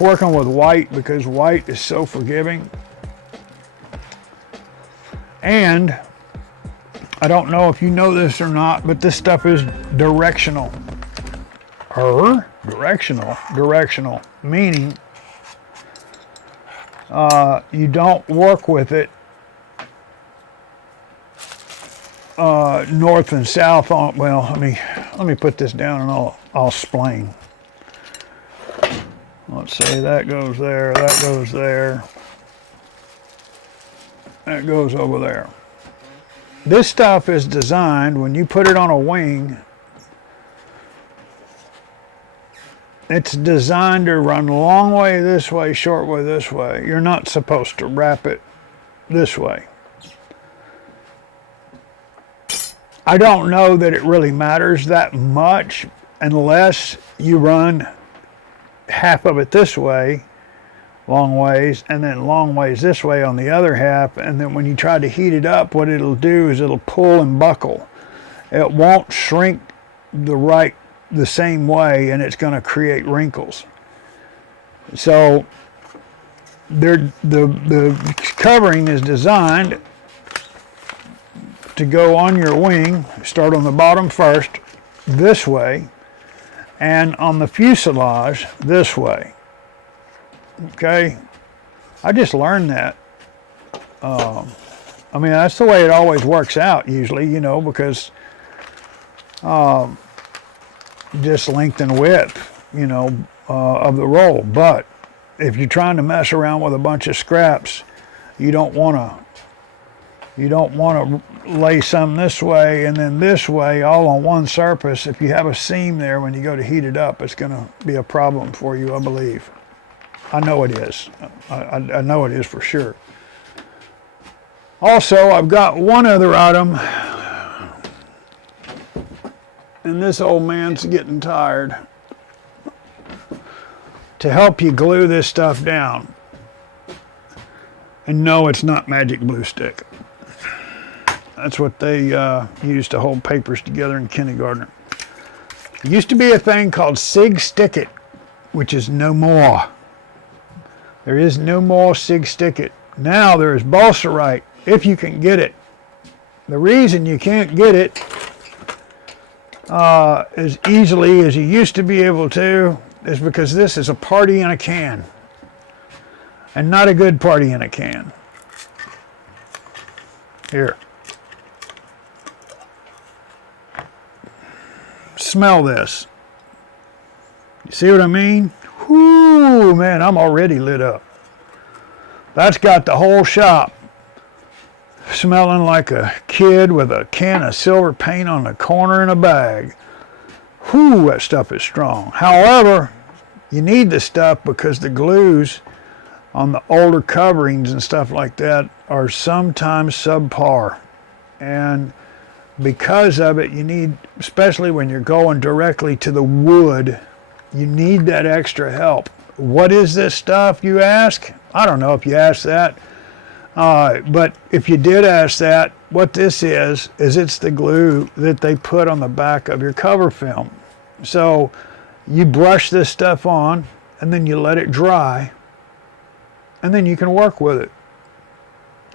working with white because white is so forgiving. And I don't know if you know this or not, but this stuff is directional. Directional, meaning you don't work with it north and south on. Well, let me put this down and I'll explain. Let's say that goes there, that goes there, that goes over there. This stuff is designed, when you put it on a wing, it's designed to run long way this way, short way this way. You're not supposed to wrap it this way. I don't know that it really matters that much unless you run half of it this way, long ways, and then long ways this way on the other half, and then when you try to heat it up, what it'll do is it'll pull and buckle. It won't shrink the same way, and it's going to create wrinkles. So the covering is designed to go on your wing, start on the bottom first, this way, and on the fuselage, this way. Okay? I just learned that. I mean, that's the way it always works out, usually, you know, because just length and width, you know, of the roll. But if you're trying to mess around with a bunch of scraps, you don't want to lay some this way and then this way all on one surface. If you have a seam there, when you go to heat it up, it's going to be a problem for you, I believe. I know it is. I know it is for sure. Also, I've got one other item, and this old man's getting tired, to help you glue this stuff down. And no, it's not magic glue stick. That's what they used to hold papers together in kindergarten. There used to be a thing called Sig Stick It, which is no more. There is no more Sig Stick It. Now there is balsa, if you can get it. The reason you can't get it as easily as you used to be able to is because this is a party in a can. And not a good party in a can. Here. Smell this. You see what I mean? Whoo, man, I'm already lit up. That's got the whole shop smelling like a kid with a can of silver paint on the corner in a bag. Whoo, that stuff is strong. However, you need the stuff because the glues on the older coverings and stuff like that are sometimes subpar. And because of it, you need, especially when you're going directly to the wood, you need that extra help. What is this stuff, you ask? I don't know if you asked that. But if you did ask that, what this is it's the glue that they put on the back of your cover film. So you brush this stuff on, and then you let it dry, and then you can work with it.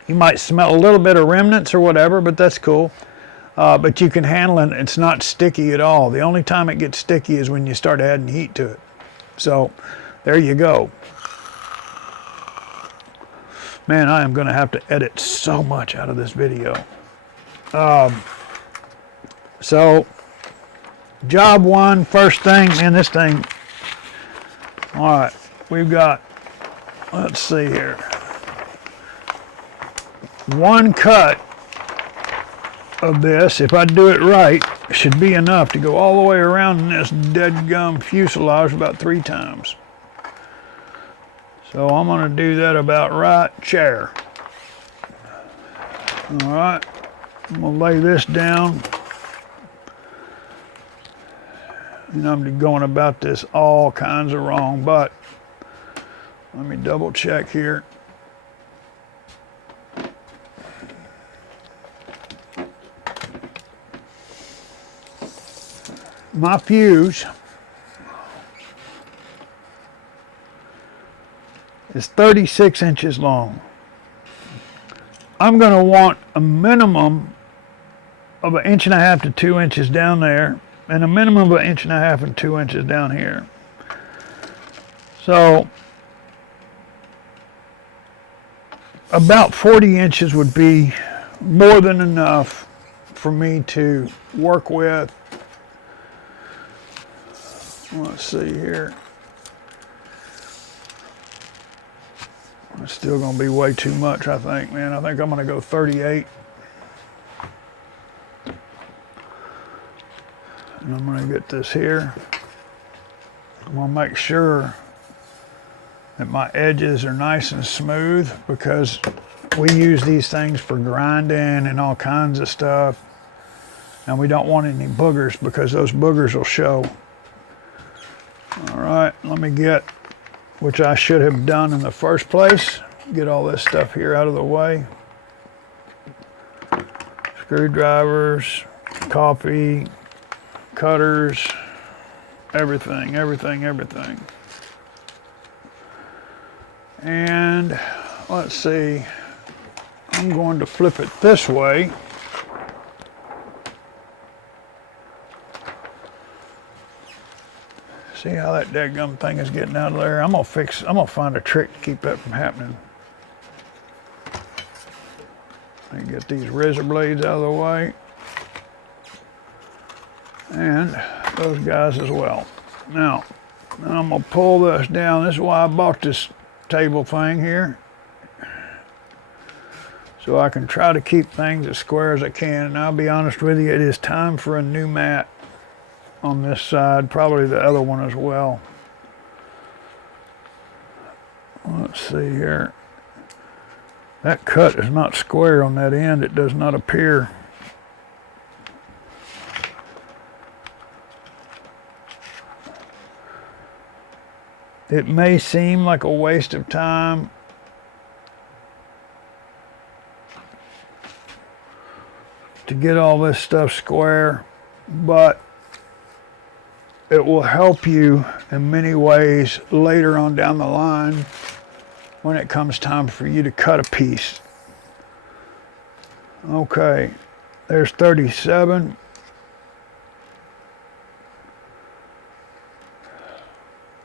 You might smell a little bit of remnants or whatever, but that's cool. But you can handle it. It's not sticky at all. The only time it gets sticky is when you start adding heat to it. So there you go. Man, I am going to have to edit so much out of this video. So job one, first thing, and this thing. All right, we've got, let's see here. One cut of this, if I do it right, should be enough to go all the way around this dead gum fuselage about 3 times. So I'm going to do that about right chair. All right, I'm going to lay this down. And I'm going about this all kinds of wrong, but let me double check here. My fuse is 36 inches long. I'm going to want a minimum of 1.5 to 2 inches down there, and a minimum of 1.5 and 2 inches down here. So about 40 inches would be more than enough for me to work with. Let's see here. It's still going to be way too much, I think, man. I think I'm going to go 38. And I'm going to get this here. I'm going to make sure that my edges are nice and smooth, because we use these things for grinding and all kinds of stuff. And we don't want any boogers, because those boogers will show. All right, let me get, which I should have done in the first place, get all this stuff here out of the way. Screwdrivers, coffee, cutters, everything. And let's see, I'm going to flip it this way. See how that dadgum thing is getting out of there? I'm gonna find a trick to keep that from happening. Let me get these razor blades out of the way. And those guys as well. Now I'm gonna pull this down. This is why I bought this table thing here. So I can try to keep things as square as I can. And I'll be honest with you, it is time for a new mat on this side, probably the other one as well. Let's see here. That cut is not square on that end. It does not appear. It may seem like a waste of time to get all this stuff square, but it will help you in many ways later on down the line when it comes time for you to cut a piece. Okay, there's 37.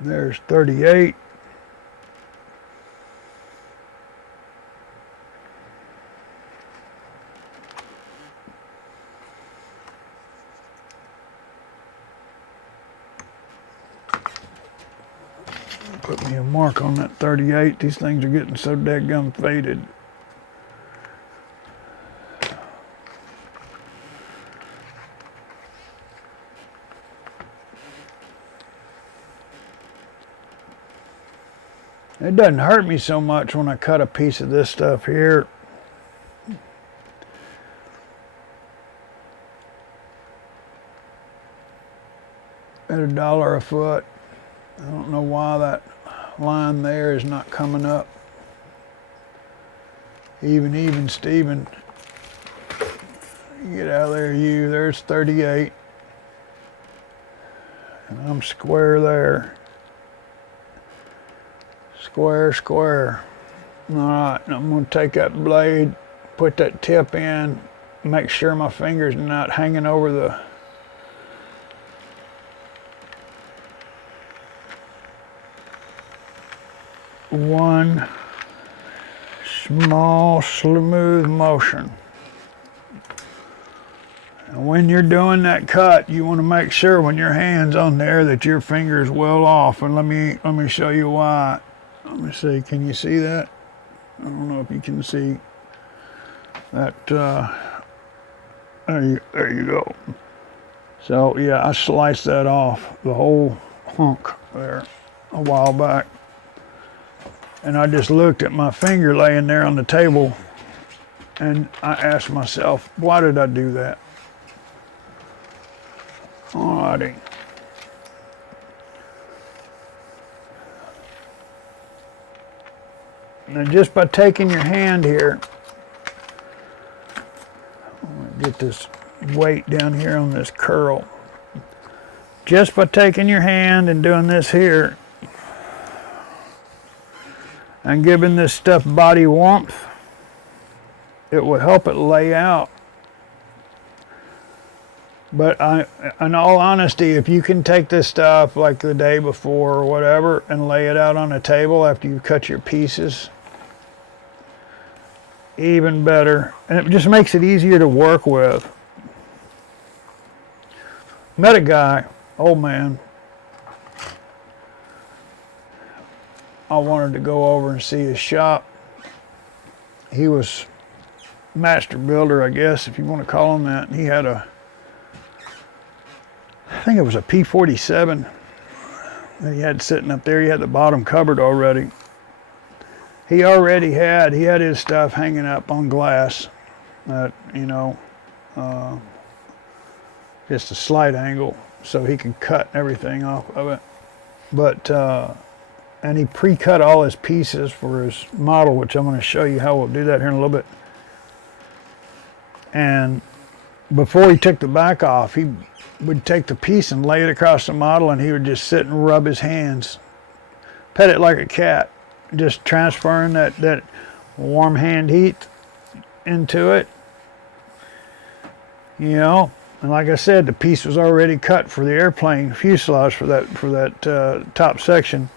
There's 38. Put me a mark on that 38. These things are getting so dadgum faded. It doesn't hurt me so much when I cut a piece of this stuff here. At $1 a foot. I don't know why that line there is not coming up. Even, Steven. Get out of there, you. There's 38. And I'm square there. Square. All right, I'm going to take that blade, put that tip in, make sure my fingers are not hanging over the one small smooth motion. And when you're doing that cut, you want to make sure when your hand's on there that your finger's well off. And let me show you why. Let me see, can you see that? I don't know if you can see that. There you go. So yeah, I sliced that off, the whole hunk there, a while back. And I just looked at my finger laying there on the table, and I asked myself, why did I do that? Alrighty. Now just by taking your hand here, I'm going to get this weight down here on this curl. Just by taking your hand and doing this here, and giving this stuff body warmth, it will help it lay out. But in all honesty, if you can take this stuff like the day before or whatever and lay it out on a table after you cut your pieces, even better. And it just makes it easier to work with. Met a guy, old man. I wanted to go over and see his shop. He was master builder, I guess, if you want to call him that. He had a, I think it was a P47 that he had sitting up there. He had the bottom covered already. He had his stuff hanging up on glass at, you know, just a slight angle so he could cut everything off of it. But, and he pre-cut all his pieces for his model, which I'm going to show you how we'll do that here in a little bit. And before he took the back off, he would take the piece and lay it across the model, and he would just sit and rub his hands, pet it like a cat, just transferring that warm hand heat into it, you know. And like I said, the piece was already cut for the airplane fuselage for that top section.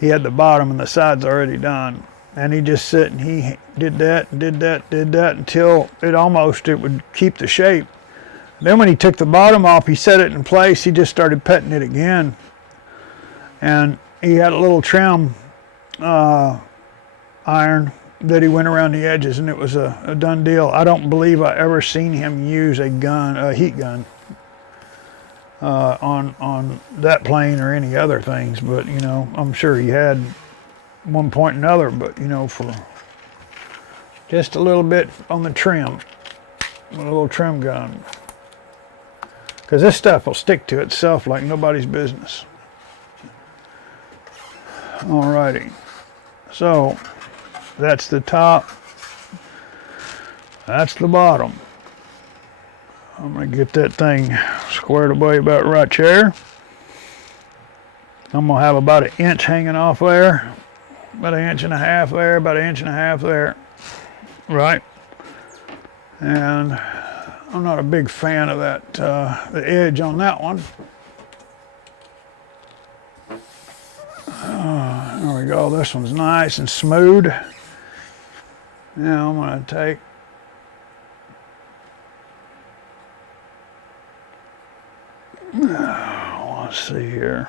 He had the bottom and the sides already done, and he just sit and he did that until it would keep the shape. Then when he took the bottom off, he set it in place. He just started petting it again, and he had a little trim iron that he went around the edges, and it was a done deal. I don't believe I ever seen him use a heat gun on that plane or any other things, but you know, I'm sure he had one point or another, but you know, for just a little bit on the trim, a little trim gun, because this stuff will stick to itself like nobody's business. Alrighty, so that's the top, that's the bottom. I'm going to get that thing squared away about right there. I'm going to have about an inch hanging off there, about an inch and a half there, about an inch and a half there, right? And I'm not a big fan of that, the edge on that one. There we go, this one's nice and smooth. Now I'm going to take let's see here.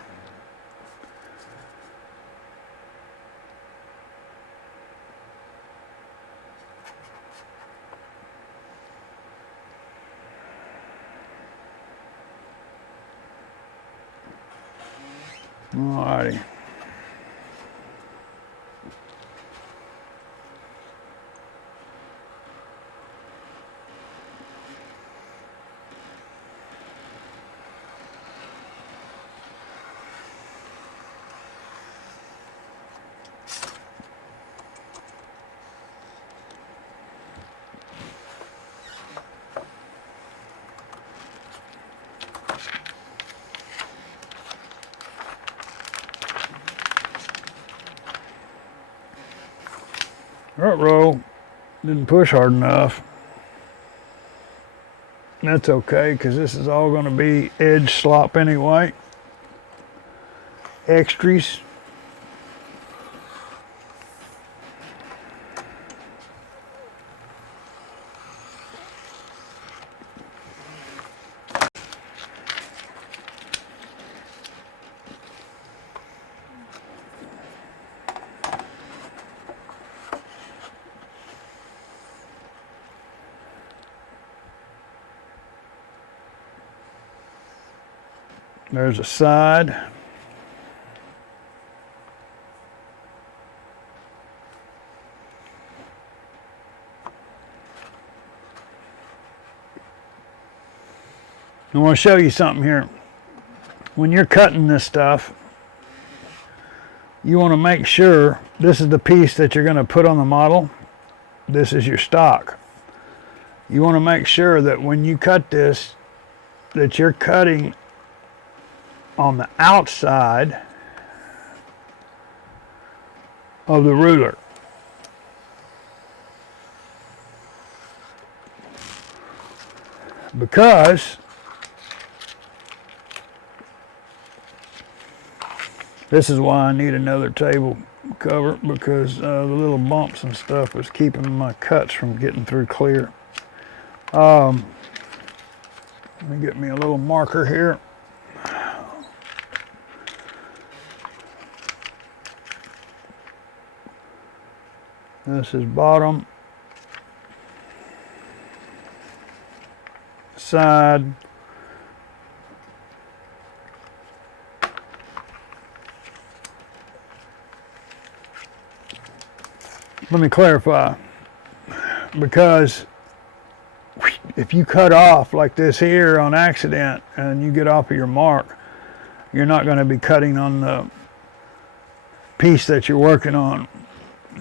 Alrighty. Ruh-roh, didn't push hard enough. That's okay, because this is all going to be edge slop anyway. Extras. There's a side. I want to show you something here. When you're cutting this stuff, you want to make sure this is the piece that you're going to put on the model. This is your stock. You want to make sure that when you cut this, that you're cutting on the outside of the ruler. Because this is why I need another table cover, because the little bumps and stuff is keeping my cuts from getting through clear. Let me get me a little marker here. This is bottom, side, let me clarify, because if you cut off like this here on accident and you get off of your mark, you're not going to be cutting on the piece that you're working on.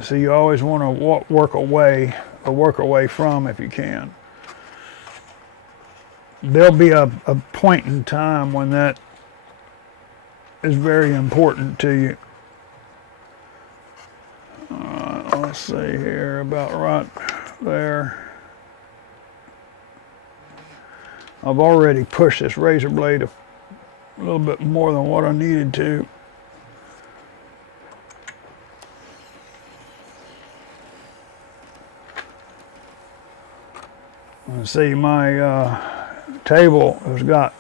So you always want to work away from if you can. There'll be a point in time when that is very important to you. Let's see here, about right there. I've already pushed this razor blade a little bit more than what I needed to. See, my table has got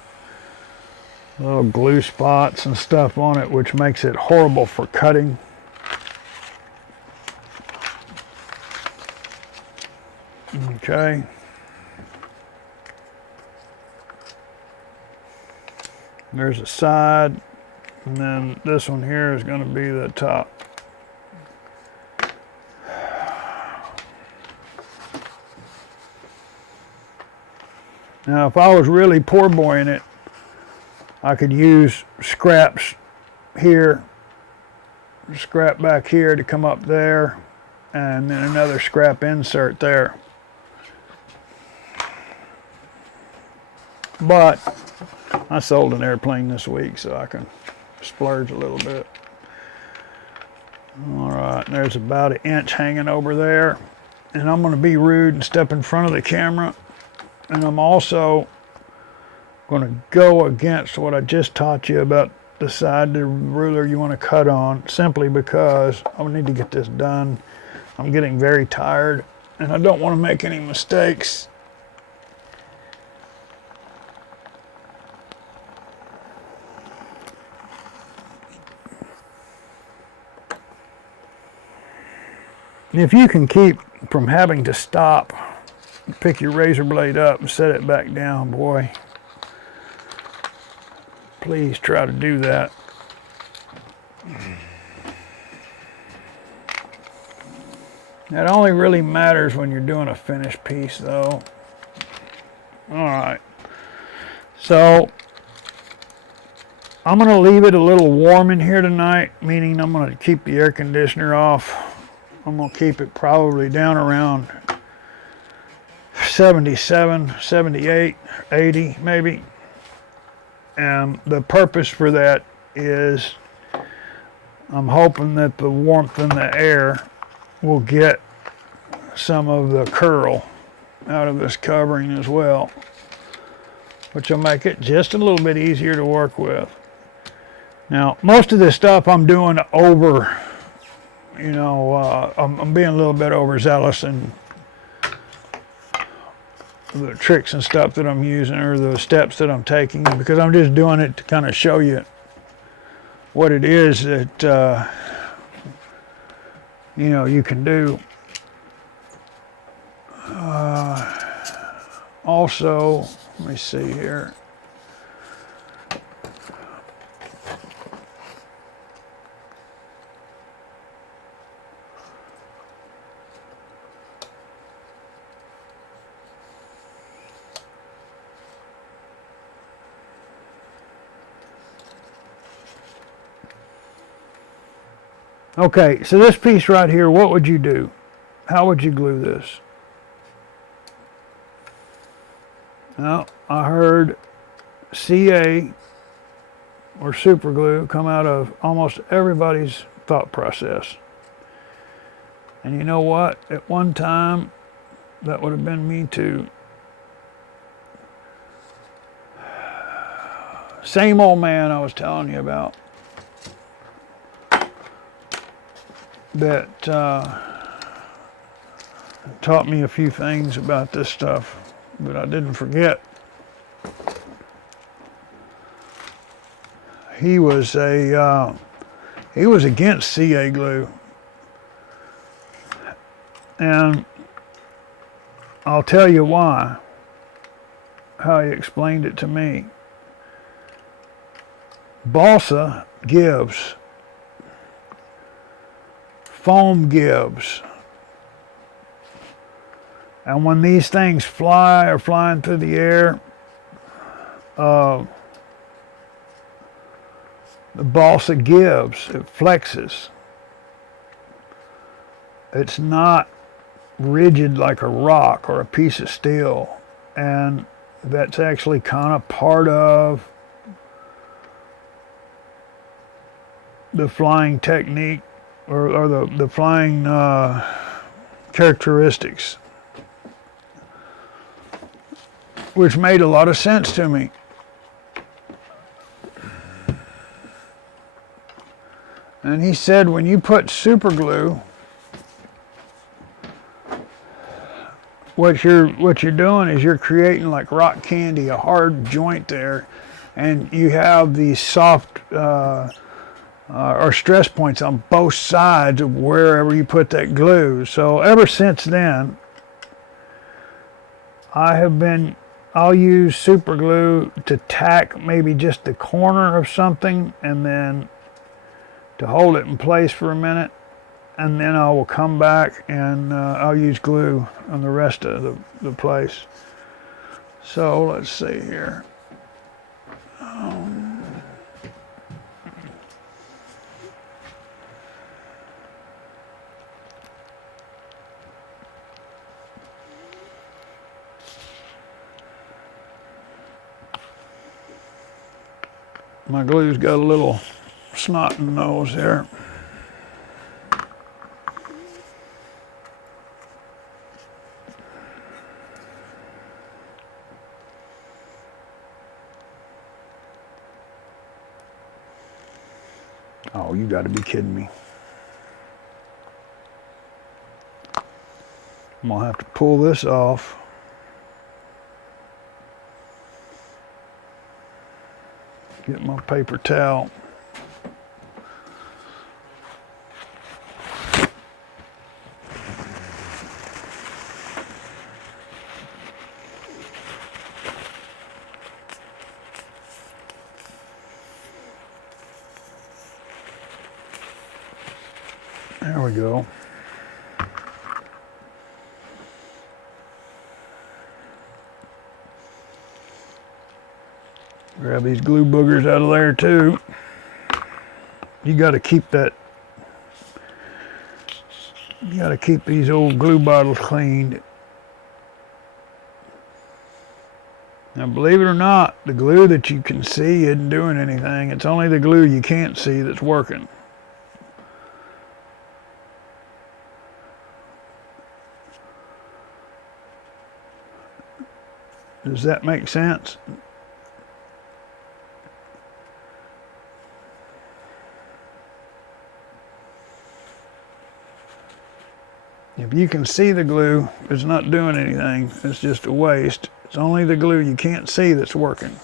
little glue spots and stuff on it, which makes it horrible for cutting. Okay. There's a side, and then this one here is going to be the top. Now, if I was really poor boying it, I could use scraps here, scrap back here to come up there, and then another scrap insert there. But I sold an airplane this week, so I can splurge a little bit. All right, there's about an inch hanging over there. And I'm going to be rude and step in front of the camera. And I'm also going to go against what I just taught you about the side of the ruler you want to cut on, simply because I need to get this done. I'm getting very tired, and I don't want to make any mistakes. If you can keep from having to stop, pick your razor blade up and set it back down, boy, please try to do that. That only really matters when you're doing a finished piece, though. All right, so I'm going to leave it a little warm in here tonight, meaning I'm going to keep the air conditioner off. I'm going to keep it probably down around 77, 78, 80 maybe. And the purpose for that is I'm hoping that the warmth in the air will get some of the curl out of this covering as well, which will make it just a little bit easier to work with. Now, most of this stuff I'm doing over, you know, I'm being a little bit overzealous in the tricks and stuff that I'm using, or the steps that I'm taking, because I'm just doing it to kind of show you what it is that you know, you can do. Also, let me see here. Okay, so this piece right here, what would you do? How would you glue this? Now, I heard CA or super glue come out of almost everybody's thought process. And you know what? At one time, that would have been me too. Same old man I was telling you about. That taught me a few things about this stuff, but I didn't forget. He was against CA glue, and I'll tell you why. How he explained it to me. Balsa gives, foam gives, and when these things are flying through the air, the balsa gives, it flexes. It's not rigid like a rock or a piece of steel, and that's actually kind of part of the flying technique or the flying characteristics, which made a lot of sense to me. And he said when you put super glue, what you're doing is you're creating like rock candy, a hard joint there, and you have these soft or stress points on both sides of wherever you put that glue. So ever since then, I'll use super glue to tack maybe just the corner of something and then to hold it in place for a minute, and then I will come back and I'll use glue on the rest of the place. So let's see here. My glue's got a little snot in the nose there. Oh, you got to be kidding me. I'm going to have to pull this off. Get my paper towel. There we go. Grab these glue boogers out of there too. You got to keep that. You got to keep these old glue bottles cleaned. Now, believe it or not, the glue that you can see isn't doing anything. It's only the glue you can't see that's working. Does that make sense? If you can see the glue, it's not doing anything. It's just a waste. It's only the glue you can't see that's working.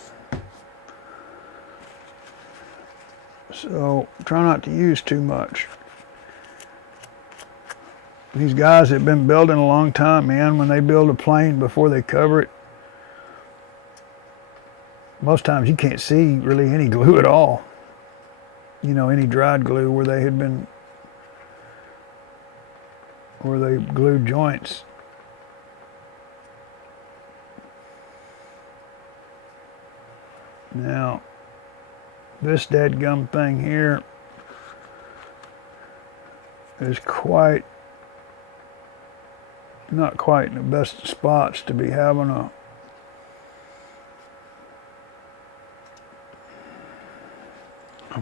So try not to use too much. These guys that have been building a long time, man, when they build a plane before they cover it, most times you can't see really any glue at all. You know, any dried glue where they had been, where they glued joints. Now, this dadgum thing here is not quite in the best spots to be having a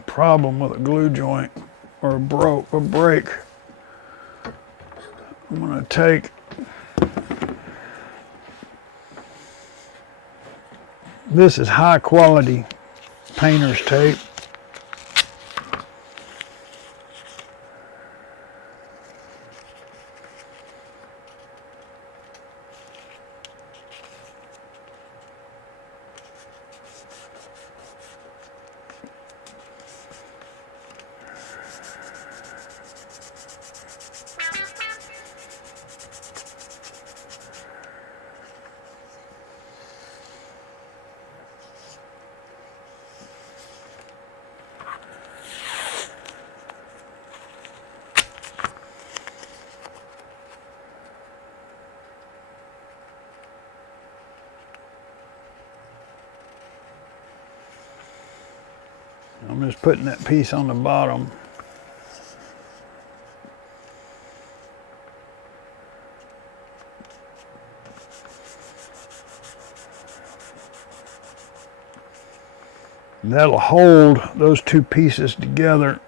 problem with a glue joint or a break. I'm going to take this is high quality painter's tape. I'm just putting that piece on the bottom. That'll hold those two pieces together.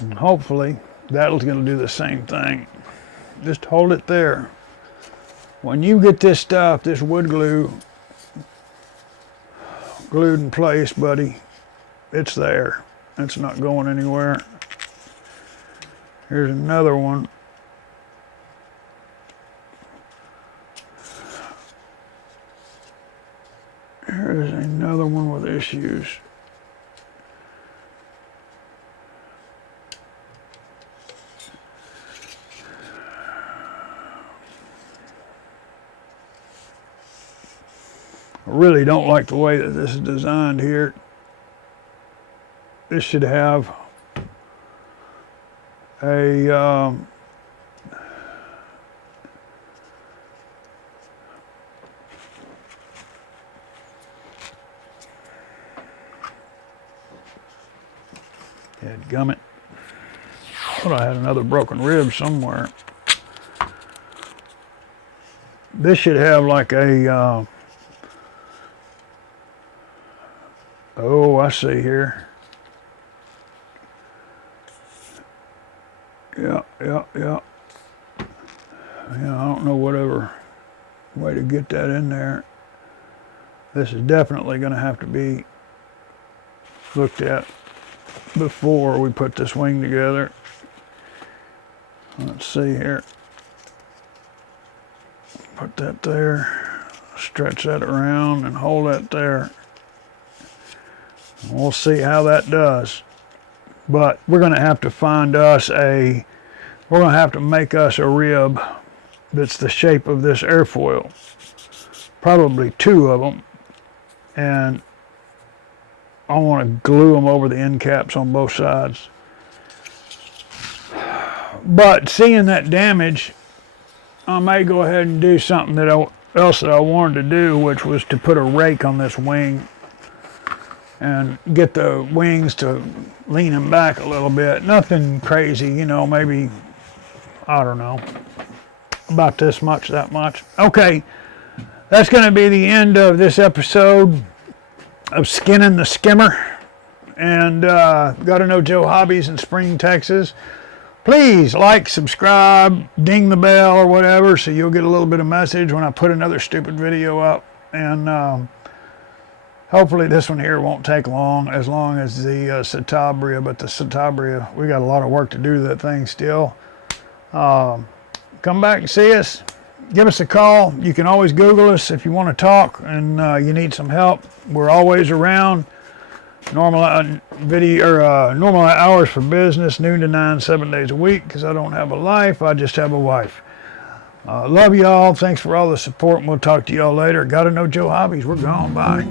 And hopefully that'll going to do the same thing. Just hold it there. When you get this stuff, this wood glue, glued in place, buddy, it's there. It's not going anywhere. Here's another one. Here's another one with issues. I really don't like the way that this is designed here. This should have a gummit. I thought I had another broken rib somewhere. This should have like a oh, I see here. Yeah. Yeah, I don't know whatever way to get that in there. This is definitely going to have to be looked at before we put this wing together. Let's see here. Put that there. Stretch that around and hold that there. We'll see how that does. But we're going to have to find us we're going to have to make us a rib that's the shape of this airfoil. Probably two of them. And I want to glue them over the end caps on both sides. But seeing that damage, I may go ahead and do something else that I wanted to do, which was to put a rake on this wing and get the wings to lean them back a little bit. Nothing crazy, you know, maybe, I don't know, about this much, that much. Okay, that's going to be the end of this episode of Skinning the Skimmer. And Gotta Know Joe Hobbies in Spring, Texas. Please like, subscribe, ding the bell or whatever, so you'll get a little bit of message when I put another stupid video up. And hopefully this one here won't take long as the Citabria, but the Citabria, we got a lot of work to do to that thing still. Come back and see us. Give us a call. You can always Google us if you want to talk and you need some help. We're always around. Normal hours for business, noon to 9, 7 days a week, because I don't have a life. I just have a wife. Love y'all. Thanks for all the support, and we'll talk to y'all later. Gotta Know Joe Hobbies. We're gone. Bye.